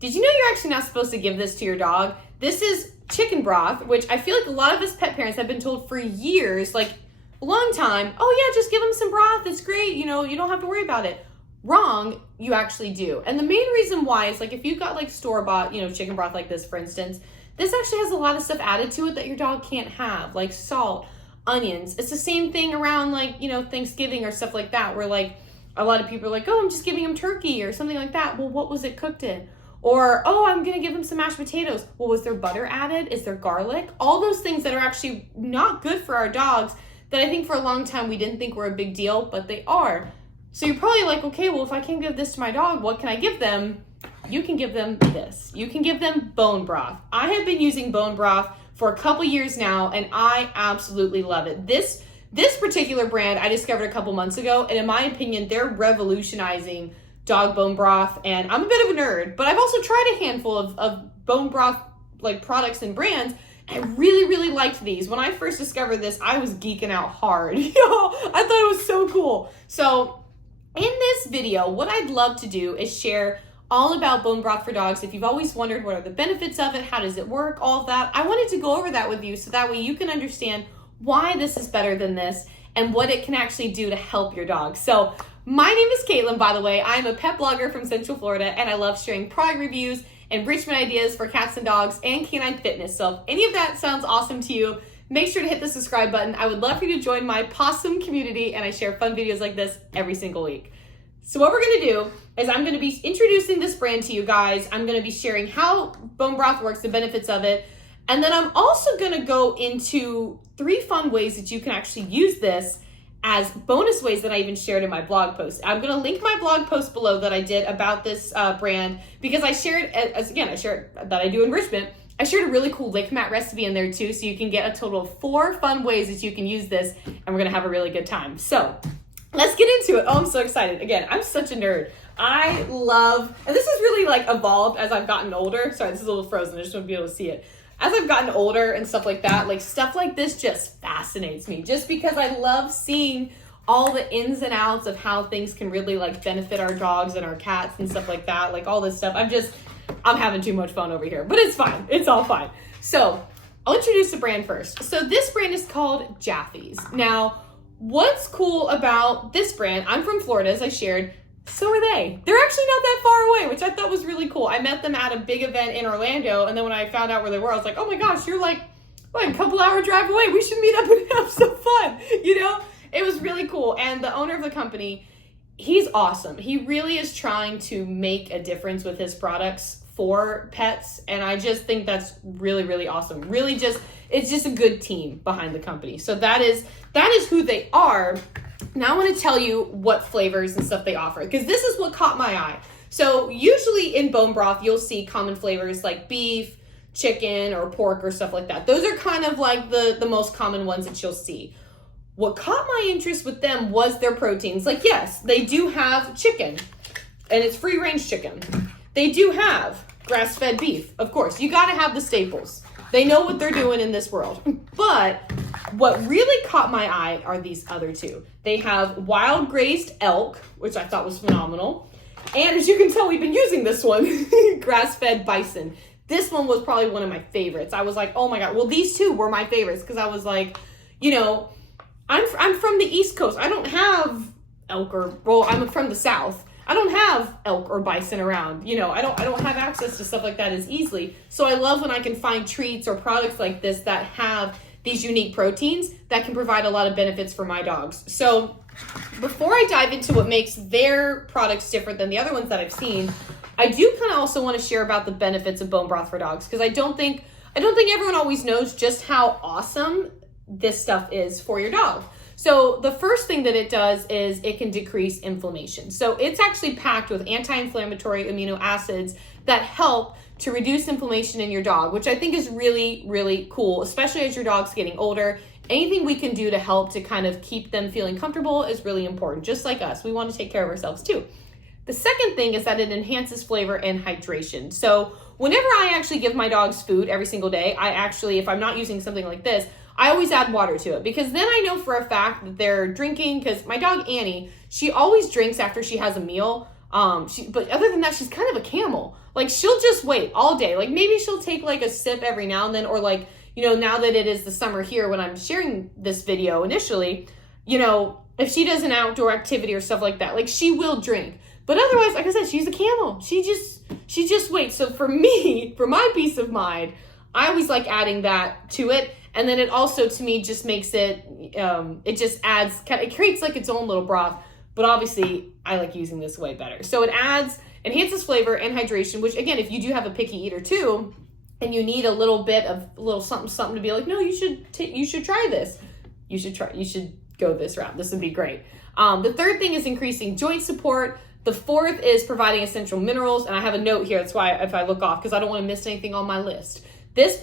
Did you know you're actually not supposed to give this to your dog? This is chicken broth, which I feel like a lot of us pet parents have been told for years, like a long time, oh yeah, just give them some broth, it's great, you know, you don't have to worry about it. Wrong, you actually do. And the main reason why is like if you've got like store-bought, you know, chicken broth like this, for instance, this actually has a lot of stuff added to it that your dog can't have, like salt, onions. It's the same thing around like, you know, Thanksgiving or stuff like that, where like a lot of people are like, oh, I'm just giving him turkey or something like that. Well, what was it cooked in? Or, oh, I'm gonna give them some mashed potatoes. Well, was there butter added? Is there garlic? All those things that are actually not good for our dogs that I think for a long time we didn't think were a big deal, but they are. So you're probably like, okay, well, if I can't give this to my dog, what can I give them? You can give them this. You can give them bone broth. I have been using bone broth for a couple years now, and I absolutely love it. This particular brand I discovered a couple months ago, and in my opinion, they're revolutionizing dog bone broth. And I'm a bit of a nerd, but I've also tried a handful of bone broth like products and brands. I really liked these. When I first discovered this, I was geeking out hard. I thought it was so cool. So in this video, what I'd love to do is share all about bone broth for dogs. If you've always wondered what are the benefits of it, how does it work, all of that, I wanted to go over that with you so that way you can understand why this is better than this and what it can actually do to help your dog. So my name is Caitlin, by the way. I'm a pet blogger from Central Florida, and I love sharing product reviews, enrichment ideas for cats and dogs, and canine fitness. So if any of that sounds awesome to you, make sure to hit the subscribe button. I would love for you to join my possum community, and I share fun videos like this every single week. So what we're gonna do is I'm gonna be introducing this brand to you guys. I'm gonna be sharing how bone broth works, the benefits of it, and then I'm also gonna go into 3 fun ways that you can actually use this as bonus ways that I even shared in my blog post. I'm gonna link my blog post below that I did about this brand because I shared, I shared that I do enrichment. I shared a really cool lick mat recipe in there too, so you can get a total of 4 fun ways that you can use this, and we're gonna have a really good time. So let's get into it. Oh, I'm so excited. Again, I'm such a nerd. I love, and this has really like evolved as I've gotten older. Sorry, this is a little frozen. I just want to be able to see it. As I've gotten older and stuff like that, like stuff like this just fascinates me just because I love seeing all the ins and outs of how things can really like benefit our dogs and our cats and stuff like that, like all this stuff. I'm having too much fun over here, but it's fine. It's all fine. So I'll introduce the brand first. So this brand is called Jaffee's. Now, what's cool about this brand, I'm from Florida, as I shared, so are they. They're actually not that far away, which I thought was really cool. I met them at a big event in Orlando, and then when I found out where they were, I was like, oh my gosh, you're like a couple hour drive away. We should meet up and have some fun, you know? It was really cool. And the owner of the company, he's awesome. He really is trying to make a difference with his products for pets, and I just think that's really awesome. Really it's just a good team behind the company. So that is who they are. Now I want to tell you what flavors and stuff they offer, because this is what caught my eye. So usually in bone broth, you'll see common flavors like beef, chicken, or pork or stuff like that. Those are kind of like the most common ones that you'll see. What caught my interest with them was their proteins. Like, yes, they do have chicken, and it's free-range chicken. They do have grass-fed beef. Of course, you got to have the staples. They know what they're doing in this world. But what really caught my eye are these other 2. They have wild grazed elk, which I thought was phenomenal. And as you can tell, we've been using this one, grass-fed bison. This one was probably one of my favorites. I was like, oh my God. Well, these 2 were my favorites because I was like, you know, I'm from the East Coast. I don't have elk I'm from the South. I don't have elk or bison around, you know, I don't have access to stuff like that as easily. So I love when I can find treats or products like this that have these unique proteins that can provide a lot of benefits for my dogs. So before I dive into what makes their products different than the other ones that I've seen, I do kind of also want to share about the benefits of bone broth for dogs, because I don't think everyone always knows just how awesome this stuff is for your dog. So the first thing that it does is it can decrease inflammation. So it's actually packed with anti-inflammatory amino acids that help to reduce inflammation in your dog, which I think is really cool, especially as your dog's getting older. Anything we can do to help to kind of keep them feeling comfortable is really important. Just like us, we want to take care of ourselves too. The second thing is that it enhances flavor and hydration. So whenever I actually give my dogs food every single day, if I'm not using something like this, I always add water to it, because then I know for a fact that they're drinking, because my dog Annie, she always drinks after she has a meal. But other than that, she's kind of a camel. like she'll just wait all day. Like maybe she'll take like a sip every now and then, or like, you know, now that it is the summer here when I'm sharing this video initially, you know, if she does an outdoor activity or stuff like that, like she will drink. But otherwise, like I said, she's a camel. She just waits. So for me, for my peace of mind, I always like adding that to it. And then it also, to me, just makes it, it just adds, it creates like its own little broth. But obviously, I like using this way better. So it enhances flavor and hydration, which again, if you do have a picky eater too, and you need a little bit of a little something to be like, no, you should try this. You should go this route. This would be great. The third thing is increasing joint support. The fourth is providing essential minerals. And I have a note here. That's why if I look off, because I don't want to miss anything on my list. This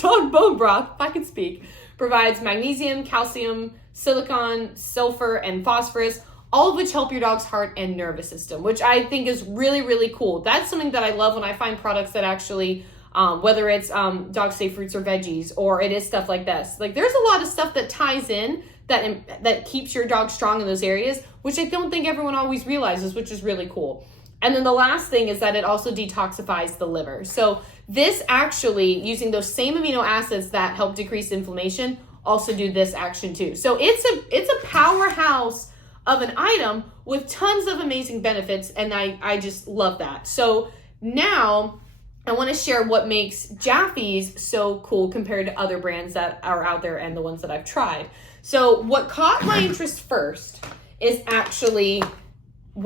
dog bone broth, if I can speak, provides magnesium, calcium, silicon, sulfur, and phosphorus, all of which help your dog's heart and nervous system, which I think is really, really cool. That's something that I love when I find products that actually, whether it's dog safe fruits or veggies, or it is stuff like this. Like there's a lot of stuff that ties in that keeps your dog strong in those areas, which I don't think everyone always realizes, which is really cool. And then the last thing is that it also detoxifies the liver. So this actually, using those same amino acids that help decrease inflammation, also do this action too. So it's a powerhouse of an item with tons of amazing benefits, and I just love that. So now I want to share what makes Jaffee's so cool compared to other brands that are out there and the ones that I've tried. So what caught my interest first is actually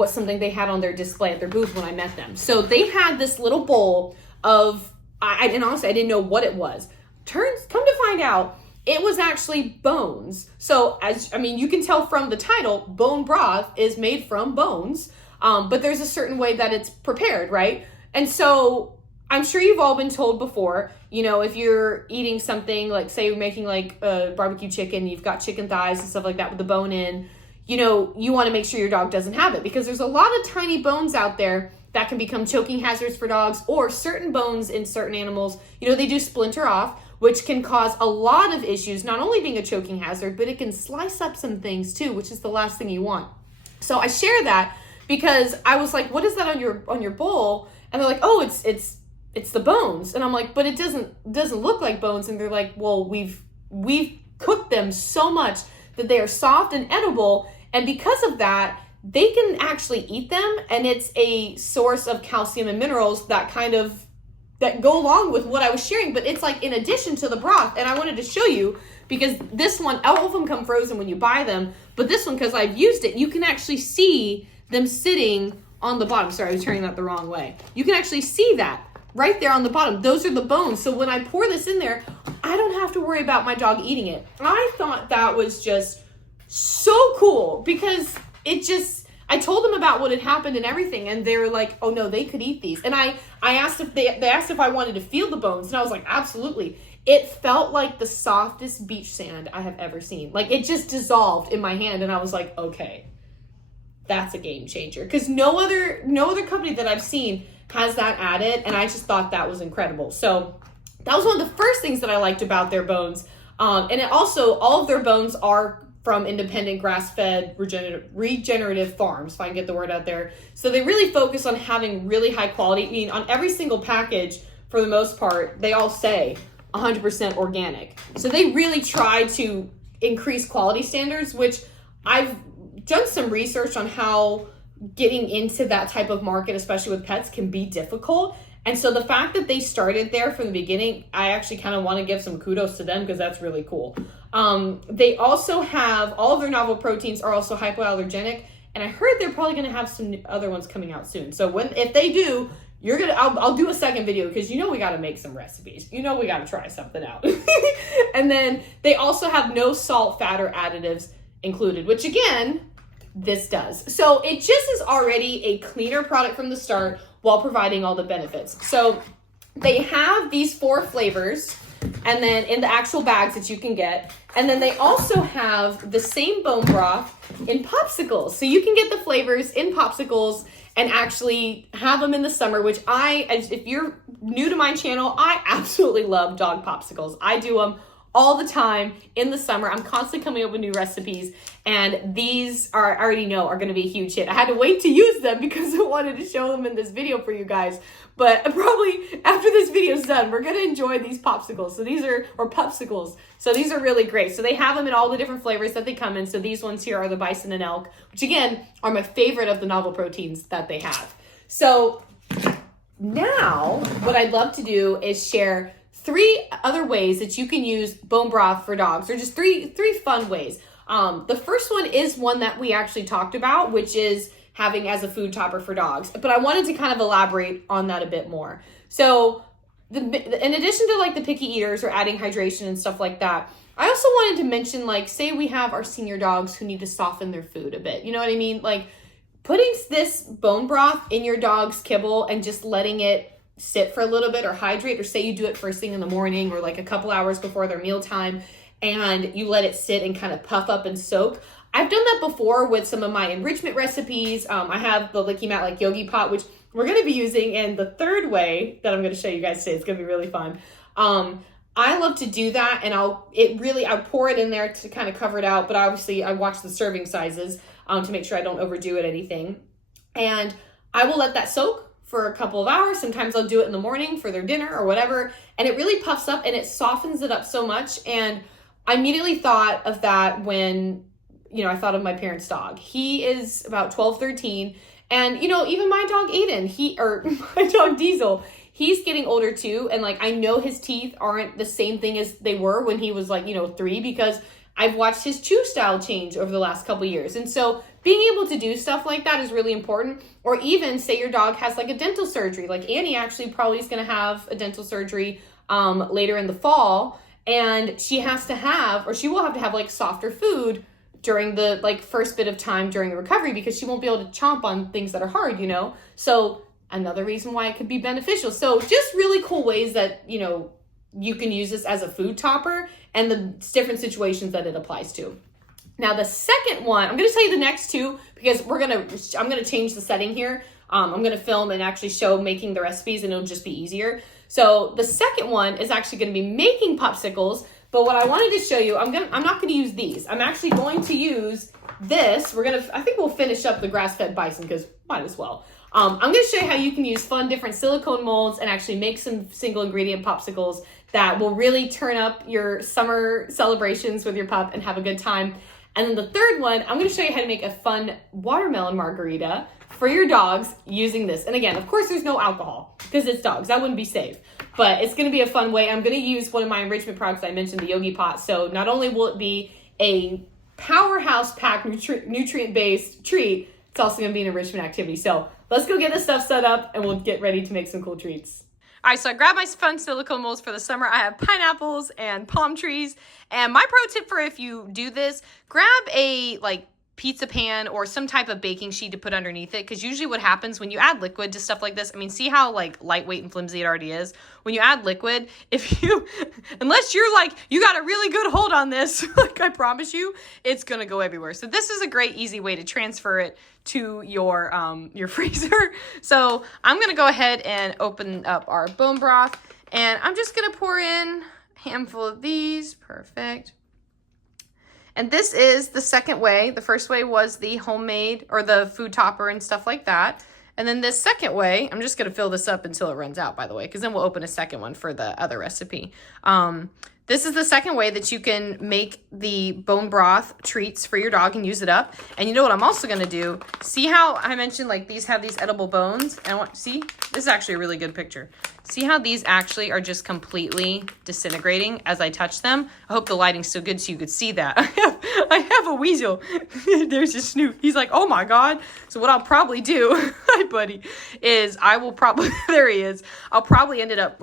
something they had on their display at their booth when I met them. So they had this little bowl of, and honestly, I didn't know what it was. Come to find out, it was actually bones. So you can tell from the title, bone broth is made from bones, but there's a certain way that it's prepared, right? And so I'm sure you've all been told before, you know, if you're eating something like, say you're making like barbecue chicken, you've got chicken thighs and stuff like that with the bone in, you know, you want to make sure your dog doesn't have it, because there's a lot of tiny bones out there that can become choking hazards for dogs, or certain bones in certain animals, you know, they do splinter off, which can cause a lot of issues, not only being a choking hazard, but it can slice up some things too, which is the last thing you want. So I share that because I was like, what is that on your bowl? And they're like, oh, it's the bones. And I'm like, but it doesn't look like bones. And they're like, well, we've cooked them so much that they are soft and edible. And because of that, they can actually eat them. And it's a source of calcium and minerals that go along with what I was sharing. But it's like in addition to the broth. And I wanted to show you, because this one, all of them come frozen when you buy them. But this one, because I've used it, you can actually see them sitting on the bottom. Sorry, I was turning that the wrong way. You can actually see that right there on the bottom. Those are the bones. So when I pour this in there, I don't have to worry about my dog eating it. I thought that was just so cool, because I told them about what had happened and everything, and they were like, oh no, they could eat these. And I asked if they asked if I wanted to feel the bones, and I was like, absolutely. It felt like the softest beach sand I have ever seen. Like it just dissolved in my hand, and I was like, okay, that's a game changer, because no other company that I've seen has that added, and I just thought that was incredible. So that was one of the first things that I liked about their bones. And it also, all of their bones are from independent grass-fed regenerative farms, if I can get the word out there. So they really focus on having really high quality. I mean, on every single package, for the most part, they all say 100% organic. So they really try to increase quality standards, which I've done some research on how getting into that type of market, especially with pets, can be difficult. And so the fact that they started there from the beginning, I actually kind of want to give some kudos to them, because that's really cool. They also have, all of their novel proteins are also hypoallergenic, and I heard they're probably going to have some other ones coming out soon. So if they do, I'll do a second video, because we got to make some recipes. We got to try something out. And then they also have no salt, fat, or additives included, which again, this does. So it just is already a cleaner product from the start while providing all the benefits. So they have these 4 flavors, and then in the actual bags that you can get. And then they also have the same bone broth in popsicles. So you can get the flavors in popsicles and actually have them in the summer, which if you're new to my channel, I absolutely love dog popsicles. I do them all the time in the summer. I'm constantly coming up with new recipes, and these are, I already know, are going to be a huge hit. I had to wait to use them because I wanted to show them in this video for you guys. But probably after this video is done, we're going to enjoy these popsicles. So these are, or pupsicles. So these are really great. So they have them in all the different flavors that they come in. So these ones here are the bison and elk, which again are my favorite of the novel proteins that they have. So now what I'd love to do is share 3 other ways that you can use bone broth for dogs, or just three fun ways. The first one is one that we actually talked about, which is having as a food topper for dogs. But I wanted to kind of elaborate on that a bit more. So in addition to like the picky eaters or adding hydration and stuff like that, I also wanted to mention, like, say we have our senior dogs who need to soften their food a bit. You know what I mean? Like putting this bone broth in your dog's kibble and just letting it sit for a little bit or hydrate, or say you do it first thing in the morning or like a couple hours before their mealtime and you let it sit and kind of puff up and soak. I've done that before with some of my enrichment recipes. I have the Licky Mat like Yogi Pot, which we're going to be using in the third way that I'm going to show you guys today. It's going to be really fun. I love to do that, and I'll pour it in there to kind of cover it out, but obviously I watch the serving sizes to make sure I don't overdo it anything. And I will let that soak for a couple of hours. Sometimes I'll do it in the morning for their dinner or whatever. And it really puffs up and it softens it up so much. And I immediately thought of that when, I thought of my parents' dog. He is about 12, 13. And, even my dog Aiden, my dog Diesel, he's getting older too. And like, I know his teeth aren't the same thing as they were when he was like, 3, because I've watched his chew style change over the last couple of years. And so being able to do stuff like that is really important. Or even say your dog has like a dental surgery. Like Annie actually probably is going to have a dental surgery later in the fall. And she will have to have like softer food during the like first bit of time during the recovery, because she won't be able to chomp on things that are hard, So another reason why it could be beneficial. So just really cool ways that, you can use this as a food topper and the different situations that it applies to. Now the second one, I'm going to tell you the next 2 because I'm going to change the setting here. I'm going to film and actually show making the recipes, and it'll just be easier. So the second one is actually going to be making popsicles. But what I wanted to show you, I'm not going to use these. I'm actually going to use this. I think we'll finish up the grass-fed bison because might as well. I'm going to show you how you can use fun different silicone molds and actually make some single ingredient popsicles that will really turn up your summer celebrations with your pup and have a good time. And then the third one, I'm going to show you how to make a fun watermelon margarita for your dogs using this. And again, of course, there's no alcohol because it's dogs. That wouldn't be safe. But it's going to be a fun way. I'm going to use one of my enrichment products I mentioned, the Yogi Pot. So not only will it be a powerhouse packed nutrient-based treat, it's also going to be an enrichment activity. So let's go get this stuff set up and we'll get ready to make some cool treats. All right, so I grabbed my fun silicone molds for the summer. I have pineapples and palm trees. And my pro tip for if you do this, grab a pizza pan or some type of baking sheet to put underneath it, because usually what happens when you add liquid to stuff like this, see how lightweight and flimsy it already is? When you add liquid, unless you're you got a really good hold on this, I promise you, it's gonna go everywhere. So this is a great easy way to transfer it to your freezer. So I'm gonna go ahead and open up our bone broth, and I'm just gonna pour in a handful of these. Perfect. And this is the second way. The first way was the homemade or the food topper and stuff like that. And then this second way, I'm just going to fill this up until it runs out, by the way, because then we'll open a second one for the other recipe. This is the second way that you can make the bone broth treats for your dog and use it up. And you know what I'm also going to do? See how I mentioned these have these edible bones? And see, this is actually a really good picture. See how these actually are just completely disintegrating as I touch them? I hope the lighting's so good so you could see that. I have a weasel. There's a Snoop. He's like, oh my God. So what I'll probably do, hi buddy, is there he is. I'll probably end up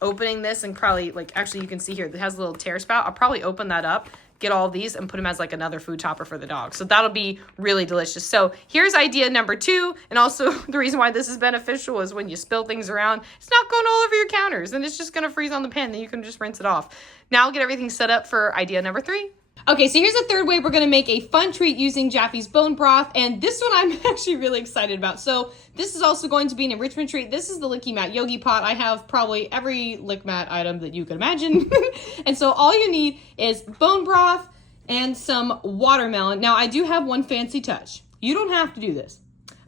opening this and probably actually you can see here, it has a little tear spout. I'll probably open that up, get all these and put them as another food topper for the dog. So that'll be really delicious. So here's idea number 2. And also the reason why this is beneficial is when you spill things around, it's not going all over your counters and it's just going to freeze on the pan. Then you can just rinse it off. Now I'll get everything set up for idea number 3. Okay, so here's a third way we're gonna make a fun treat using Jaffee's bone broth, and this one I'm actually really excited about. So this is also going to be an enrichment treat. This is the Licky Mat Yogi Pot. I have probably every Lick Mat item that you can imagine. And so all you need is bone broth and some watermelon. Now I do have one fancy touch. You don't have to do this,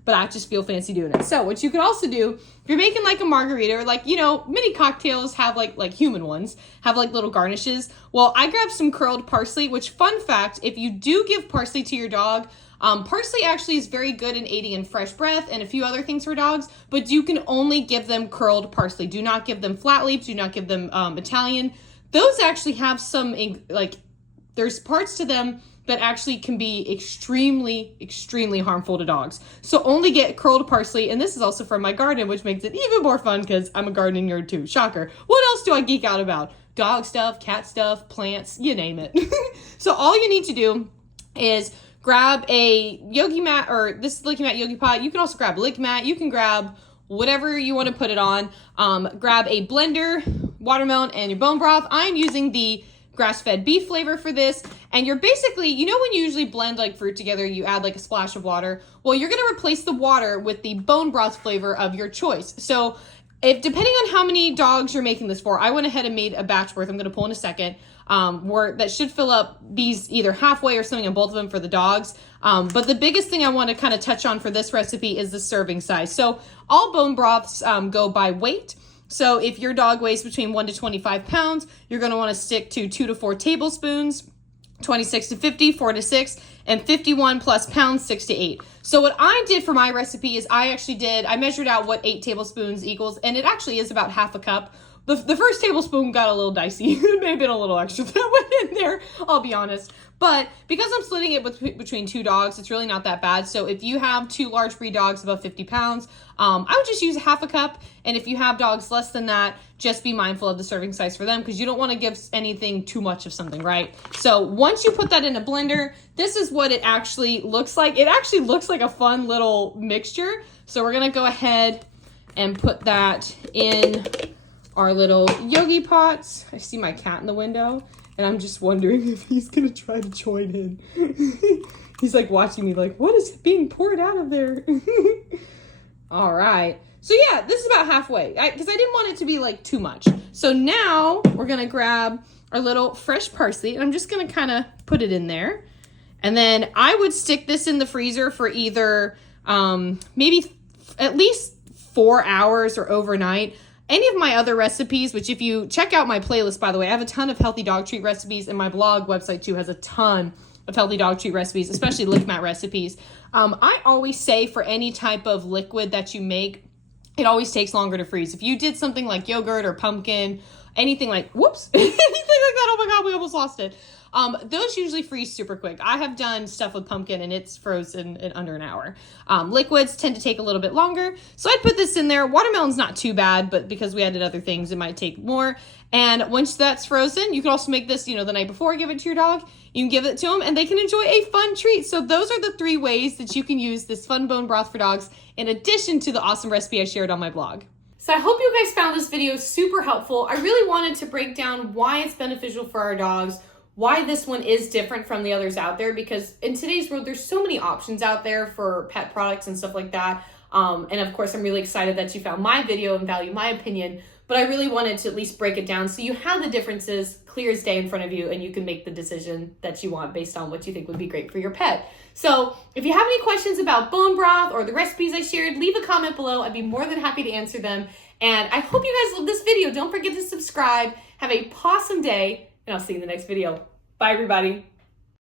but I just feel fancy doing it. So what you could also do, if you're making like a margarita, or like, you know, many cocktails have like human ones, have like little garnishes. Well, I grabbed some curled parsley, which, fun fact, if you do give parsley to your dog, parsley actually is very good in aiding in fresh breath and a few other things for dogs, but you can only give them curled parsley. Do not give them flat leaves, do not give them Italian. Those actually have some, like, there's parts to them that actually can be extremely, extremely harmful to dogs. So only get curled parsley, and this is also from my garden, which makes it even more fun because I'm a gardening nerd too. Shocker. What else do I geek out about? Dog stuff, cat stuff, plants, you name it. So all you need to do is grab a yogi mat, or this is Licky Mat Yogi Pot. You can also grab Lick Mat. You can grab whatever you want to put it on. Grab a blender, watermelon, and your bone broth. I'm using the grass-fed beef flavor for this, and you're basically, you know when you usually blend like fruit together, you add like a splash of water? Well, you're gonna replace the water with the bone broth flavor of your choice. So if, depending on how many dogs you're making this for, I went ahead and made a batch worth, I'm gonna pull in a second, where that should fill up these either halfway or something on both of them for the dogs. But the biggest thing I want to kind of touch on for this recipe is the serving size. So all bone broths go by weight. So if your dog weighs between 1 to 25 pounds, you're going to want to stick to 2 to 4 tablespoons, 26 to 50, 4 to 6, and 51 plus pounds, 6 to 8. So what I did for my recipe is I measured out what 8 tablespoons equals, and it actually is about half a cup. The first tablespoon got a little dicey. It may have been a little extra that went in there, I'll be honest. But because I'm splitting it between 2 dogs, it's really not that bad. So if you have 2 large breed dogs above 50 pounds, I would just use half a cup. And if you have dogs less than that, just be mindful of the serving size for them, because you don't want to give anything too much of something, right? So once you put that in a blender, this is what it actually looks like. It actually looks like a fun little mixture. So we're going to go ahead and put that in our little yogi pots. I see my cat in the window, and I'm just wondering if he's gonna try to join in. He's like watching me like, what is being poured out of there? All right. So yeah, this is about halfway, because I didn't want it to be like too much. So now we're gonna grab our little fresh parsley, and I'm just gonna kind of put it in there. And then I would stick this in the freezer for either maybe at least 4 hours or overnight. Any of my other recipes, which if you check out my playlist, by the way, I have a ton of healthy dog treat recipes, and my blog website too has a ton of healthy dog treat recipes, especially Lick Mat recipes. I always say for any type of liquid that you make, it always takes longer to freeze. If you did something like yogurt or pumpkin, anything like, whoops, anything like that, oh my God, we almost lost it. Those usually freeze super quick. I have done stuff with pumpkin and it's frozen in under an hour. Liquids tend to take a little bit longer. So I'd put this in there. Watermelon's not too bad, but because we added other things, it might take more. And once that's frozen, you can also make this, the night before, give it to your dog. You can give it to them and they can enjoy a fun treat. So those are the 3 ways that you can use this fun bone broth for dogs, in addition to the awesome recipe I shared on my blog. So I hope you guys found this video super helpful. I really wanted to break down why it's beneficial for our dogs, why this one is different from the others out there, because in today's world, there's so many options out there for pet products and stuff like that. And of course, I'm really excited that you found my video and value my opinion, but I really wanted to at least break it down so you have the differences clear as day in front of you, and you can make the decision that you want based on what you think would be great for your pet. So if you have any questions about bone broth or the recipes I shared, leave a comment below. I'd be more than happy to answer them. And I hope you guys love this video. Don't forget to subscribe. Have a pawsome day, and I'll see you in the next video. Bye, everybody.